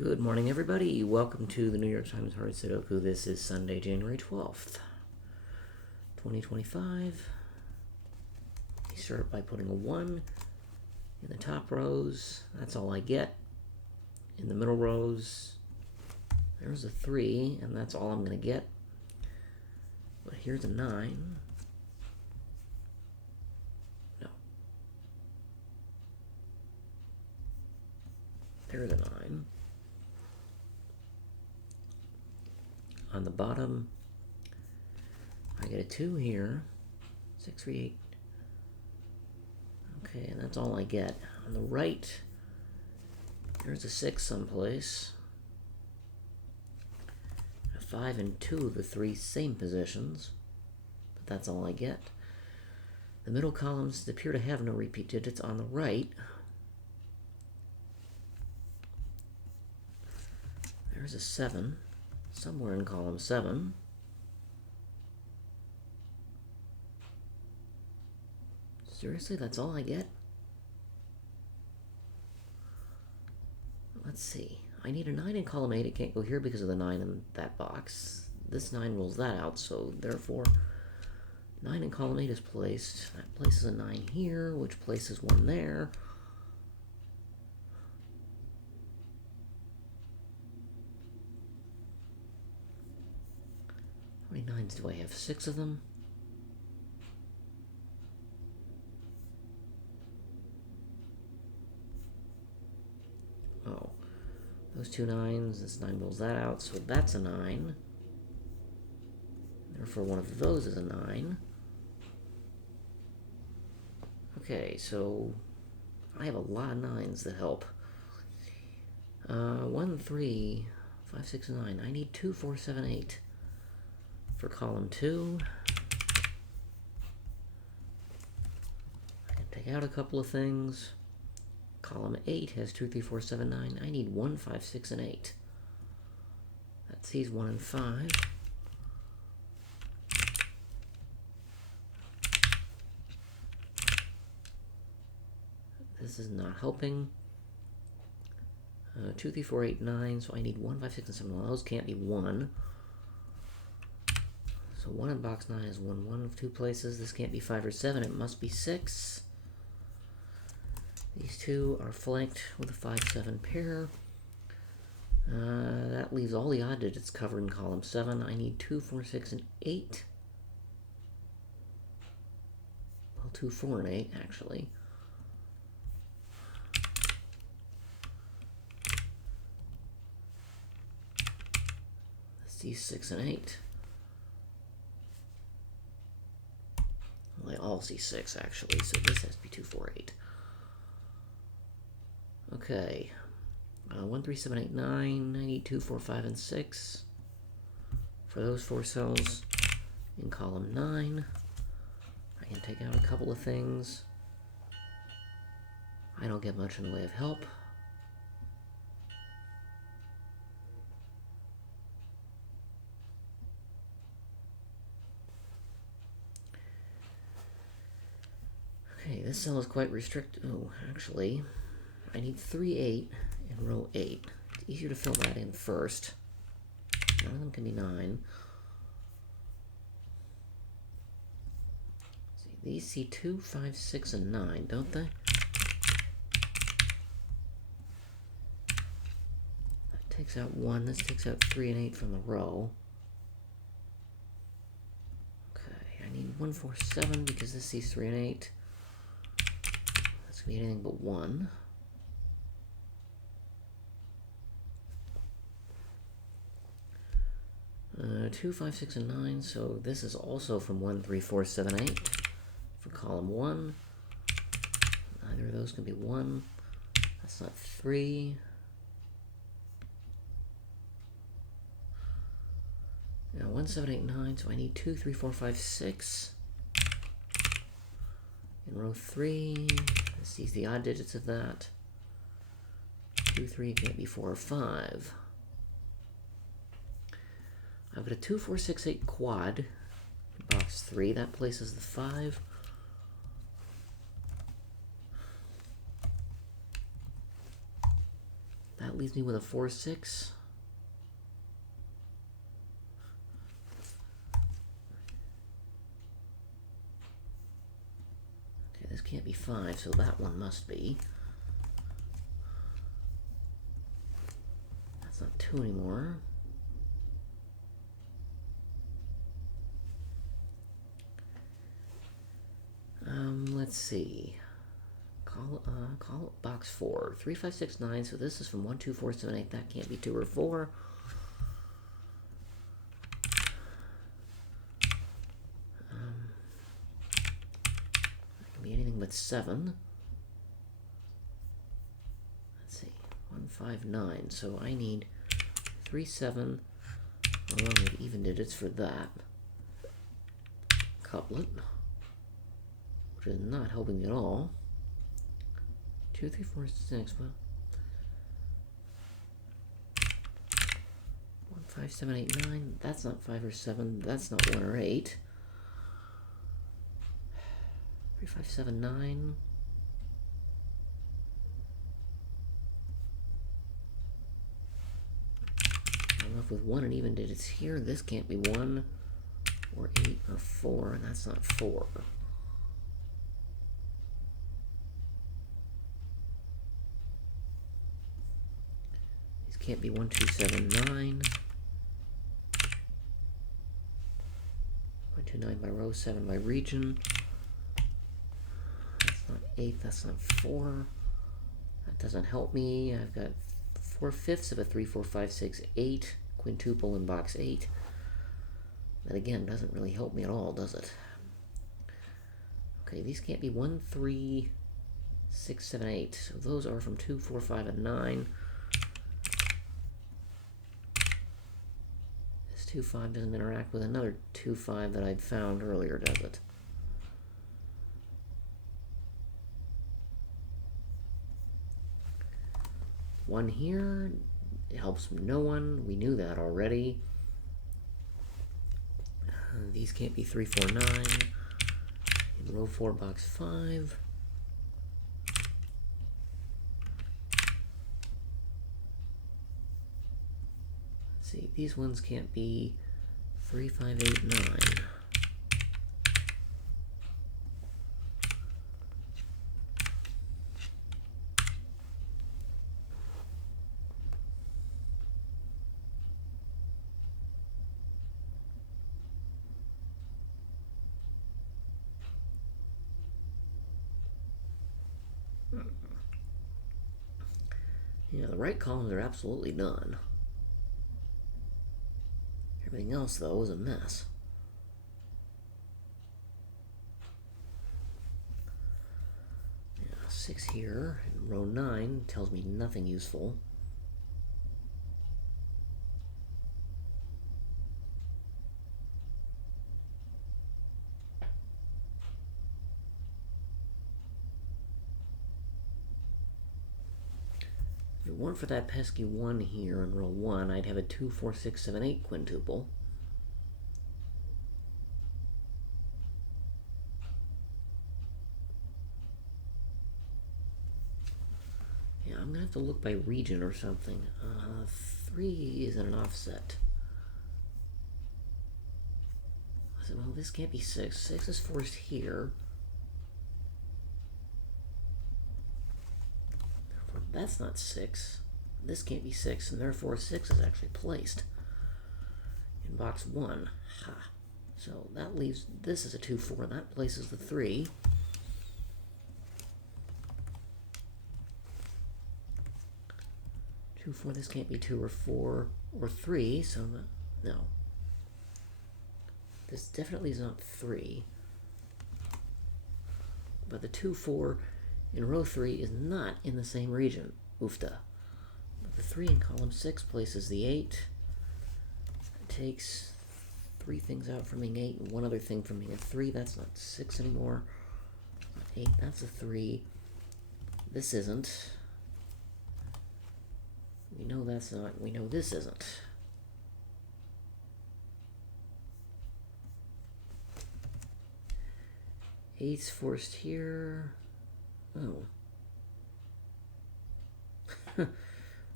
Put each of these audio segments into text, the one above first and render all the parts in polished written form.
Good morning, everybody. Welcome to the New York Times Hard Sudoku. This is Sunday, January 12th, 2025. We start by putting a 1 in the top rows. That's all I get. In the middle rows, there's a 3, and that's all I'm going to get. But here's a 9. No. There's a 9. On the bottom, I get a 2 here. 6, 3, 8. Okay, and that's all I get. On the right, there's a 6 someplace. A 5 and 2 of the 3 same positions, but that's all I get. The middle columns appear to have no repeat digits on the right. There's a 7. Somewhere in column 7. Seriously, that's all I get? Let's see. I need a 9 in column 8. It can't go here because of the 9 in that box. This 9 rules that out, so therefore 9 in column 8 is placed. That places a 9 here, which places 1 there. How many 9s do I have? 6 of them? Oh. Those 2 9s, this 9 rules that out, so that's a 9. Therefore, one of those is a 9. Okay, so I have a lot of 9s that help. 1, 3, 5, 6, 9. I need 2, 4, 7, 8. For column 2, I can take out a couple of things. Column 8 has 2, 3, 4, 7, 9. I need 1, 5, 6, and 8. That sees 1 and 5. This is not helping. 2, 3, 4, 8, 9. So I need 1, 5, 6, and 7. Well, those can't be 1. So 1 in box 9 is 1, 1 of 2 places. This can't be 5 or 7. It must be 6. These 2 are flanked with a 5, 7 pair. That leaves all the odd digits covered in column 7. I need 2, 4, 6, and 8. Well, 2, 4, and 8, actually. These 6 and 8. Well, they all see 6, actually, so this has to be 2, 4, 8. Okay. 1, 3, 7, 8, 9. I need 2, 4, 5, and 6. For those 4 cells in column 9. I can take out a couple of things. I don't get much in the way of help. Okay, this cell is quite restricted. Oh, actually, I need 3, 8 in row 8. It's easier to fill that in first. None of them can be 9. See, these see 2, 5, 6, and 9, don't they? That takes out 1. This takes out 3 and 8 from the row. Okay, I need 1, 4, 7 because this sees 3 and 8. That's going to be anything but 1. 2, 5, 6, and 9. So this is also from 1, 3, 4, 7, 8 for column 1. Neither of those can be 1. That's not 3. Now 1, 7, 8, 9. So I need 2, 3, 4, 5, 6. In row 3, this sees the odd digits of that. 2, 3 can't be 4 or 5. I've got a 2, 4, 6, 8 quad in box 3. That places the 5. That leaves me with a 4-6. Okay, this can't be 5, so that one must be. That's not 2 anymore. Let's see. Call box 4. 3, 5, 6, 9. So this is from 1, 2, 4, 7, 8. That can't be 2 or 4. That can be anything but 7. Let's see. 1, 5, 9. So I need 3, 7. Along with even digits for that. Couplet. Which is not helping me at all. 2, 3, 4, 6. Well, 1, 5, 7, 8, 9. That's not 5 or 7. That's not 1 or 8. 3, 5, 7, 9. I'm left with 1 and even digits here. This can't be 1 or 8 or 4, and that's not 4. Can't be 1, 2, 7, 9. 1, 2, 9 by row, 7 by region. That's not 8, that's not 4. That doesn't help me. I've got 4/5 of a 3, 4, 5, 6, 8 quintuple in box 8. That again doesn't really help me at all, does it? Okay, these can't be 1, 3, 6, 7, 8. So those are from 2, 4, 5, and 9. 2, 5 doesn't interact with another 2, 5 that I'd found earlier, does it? One here, it helps no one. We knew that already. These can't be 3, 4, 9. In row 4, box 5. See, these ones can't be 3, 5, 8, 9. Yeah, the right columns are absolutely done. Everything else, though, is a mess. Yeah, 6 here, and row 9 tells me nothing useful. If it weren't for that pesky 1 here in row 1, I'd have a 2, 4, 6, 7, 8 quintuple. Yeah, I'm going to have to look by region or something. 3 isn't an offset. I said, well, this can't be 6. 6 is forced here. That's not 6. This can't be 6, and therefore 6 is actually placed in box 1. Ha. So that leaves this as a 2, 4. That places the 3. Two, 4. This can't be 2 or 4 or 3. So no. This definitely is not 3. But the 2, 4 in row 3 is not in the same region. Oofta. But the 3 in column 6 places the 8. It takes 3 things out from being 8 and 1 other thing from being a 3. That's not 6 anymore. Not 8. That's a 3. This isn't. We know that's not. We know this isn't. Eight's forced here. Oh.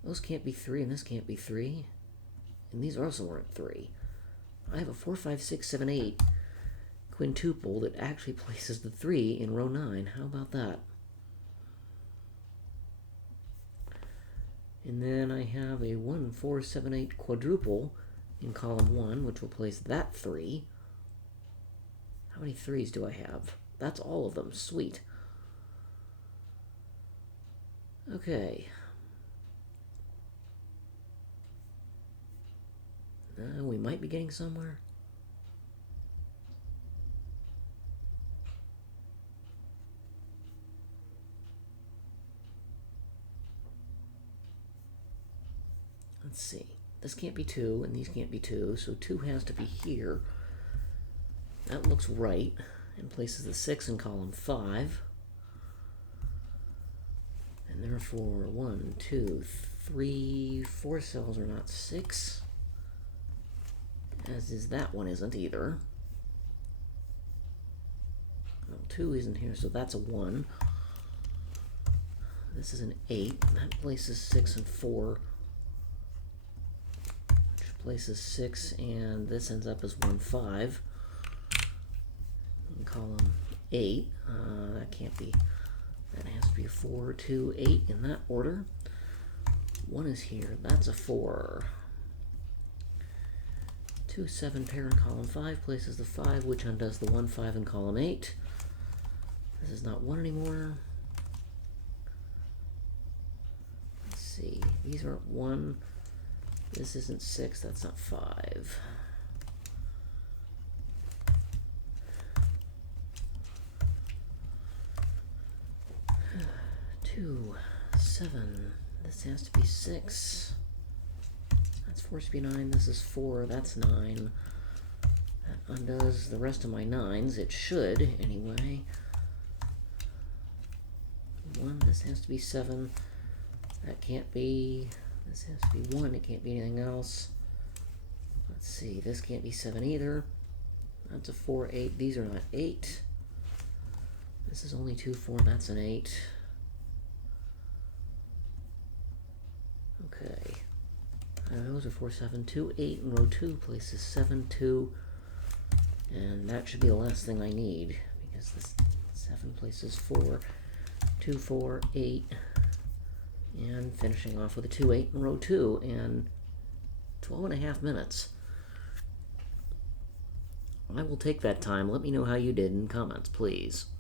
Those can't be 3, and this can't be 3. And these also aren't 3. I have a 4, 5, 6, 7, 8 quintuple that actually places the 3 in row 9. How about that? And then I have a 1, 4, 7, 8 quadruple in column 1, which will place that 3. How many 3s do I have? That's all of them. Sweet. Okay. We might be getting somewhere. Let's see. This can't be 2, and these can't be 2, so 2 has to be here. That looks right, and places the 6 in column 5. And therefore, 1, 2, 3, 4 cells are not 6. As is that one isn't either. Well, 2 isn't here, so that's a 1. This is an 8. That places 6 and 4. Which places 6, and this ends up as 1, 5. In column 8. That can't be. That has to be a 4, 2, 8 in that order. 1 is here. That's a 4. 2, 7 pair in column 5 places the 5, which undoes the 1, 5 in column 8. This is not 1 anymore. Let's see. These aren't 1. This isn't 6. That's not 5. 2, 7. This has to be 6. That's forced to be 9. This is 4. That's 9. That undoes the rest of my 9s. It should, anyway. 1. This has to be 7. That can't be. This has to be 1. It can't be anything else. Let's see. This can't be 7 either. That's a 4, 8. These are not 8. This is only 2, 4. That's an 8. Okay. Those are 4, 7, 2, 8 in row 2 places 7, 2. And that should be the last thing I need, because this 7 places 4, 2, 4, 8. And finishing off with a 2, 8 in row 2, and 12.5 minutes. I will take that time. Let me know how you did in comments, please.